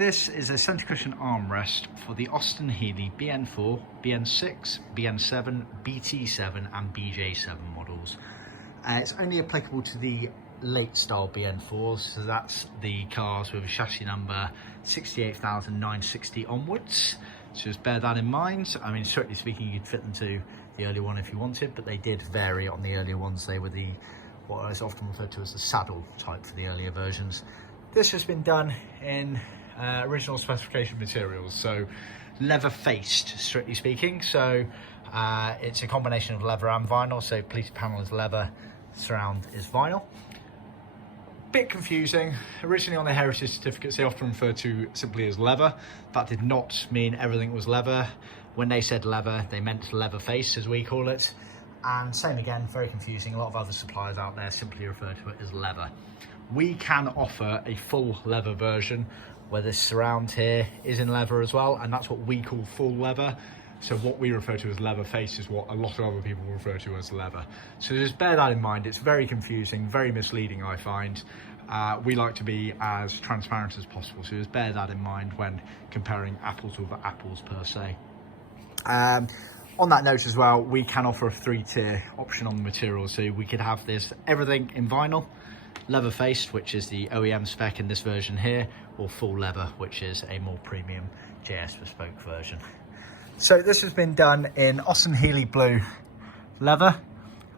This is a Centre Cushion armrest for the Austin Healey BN4, BN6, BN7, BT7 and BJ7 models. It's only applicable to the late style BN4s, so that's the cars with a chassis number 68,960 onwards. So just bear that in mind. I mean, strictly speaking, you'd fit them to the earlier one if you wanted, but they did vary on the earlier ones. They were what is often referred to as the saddle type for the earlier versions. This has been done in original specification materials, so leather faced, strictly speaking. So it's a combination of leather and vinyl. So pleated panel is leather, surround is vinyl. Bit confusing. Originally on the heritage certificates they often referred to simply as leather. That did not mean everything was leather. When they said leather, they meant leather face, as we call it. And same again, very confusing. A lot of other suppliers out there simply refer to it as leather. We can offer a full leather version where this surround here is in leather as well, and that's what we call full leather. So what we refer to as leather face is what a lot of other people refer to as leather. So just bear that in mind. It's very confusing, very misleading, I find. We like to be as transparent as possible, so just bear that in mind when comparing apples with apples per se. On that note as well, we can offer a 3-tier option on the material. So we could have this everything in vinyl, leather faced, which is the OEM spec in this version here, or full leather, which is a more premium JS bespoke version. So this has been done in Austin Healey blue leather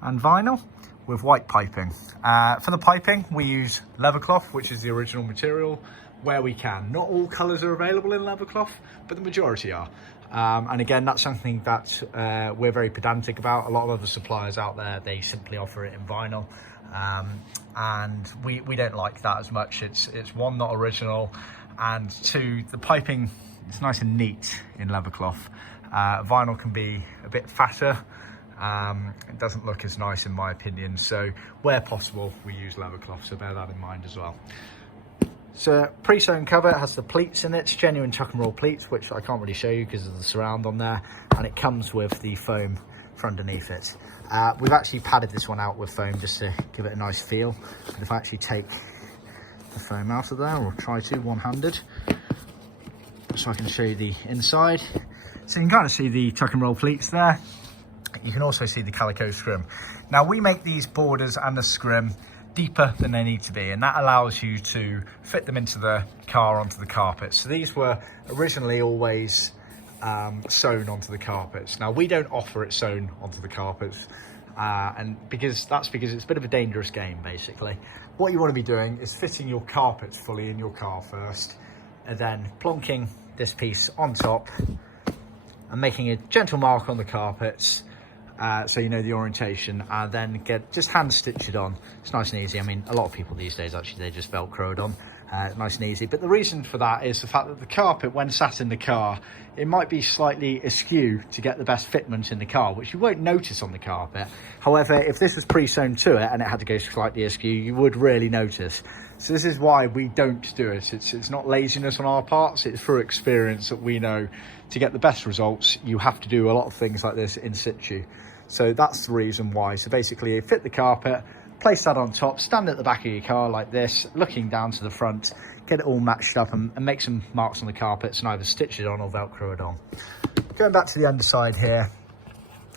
and vinyl with white piping. For the piping we use Leathercloth, which is the original material where we can. Not all colours are available in Leathercloth, but the majority are. And again, that's something that we're very pedantic about. A lot of other suppliers out there, they simply offer it in vinyl. And we don't like that as much. It's one, not original, and two, the piping is nice and neat in Leathercloth. Vinyl can be a bit fatter. It doesn't look as nice in my opinion. So where possible, we use Leathercloth, so bear that in mind as well. So pre-sewn cover, it has the pleats in it. It's genuine chuck and roll pleats, which I can't really show you because of the surround on there, and it comes with the foam for underneath it. We've actually padded this one out with foam just to give it a nice feel. And if I actually take the foam out of there, or try to one-handed, so I can show you the inside. So you can kind of see the tuck and roll pleats there. You can also see the calico scrim. Now we make these borders and the scrim deeper than they need to be, and that allows you to fit them into the car, onto the carpet. So these were originally always sewn onto the carpets. Now we don't offer it sewn onto the carpets, and because it's a bit of a dangerous game basically. What you want to be doing is fitting your carpets fully in your car first, and then plonking this piece on top and making a gentle mark on the carpets, so you know the orientation, and then just hand stitch it on. It's nice and easy. I mean, a lot of people these days actually, they just velcro it on. Nice and easy. But the reason for that is the fact that the carpet, when sat in the car, it might be slightly askew to get the best fitment in the car, which you won't notice on the carpet. However, if this was pre-sewn to it and it had to go slightly askew, you would really notice. So this is why we don't do it. It's not laziness on our parts, it's through experience that we know to get the best results, you have to do a lot of things like this in situ. So that's the reason why. So basically, you fit the carpet, place that on top, stand at the back of your car like this, looking down to the front, get it all matched up and make some marks on the carpets and either stitch it on or velcro it on. Going back to the underside here,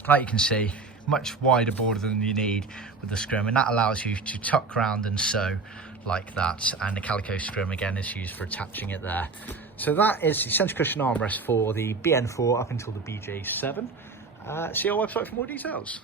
like you can see, much wider border than you need with the scrim, and that allows you to tuck round and sew like that, and the calico scrim again is used for attaching it there. So that is the Centre Cushion armrest for the BN4 up until the BJ7. See our website for more details.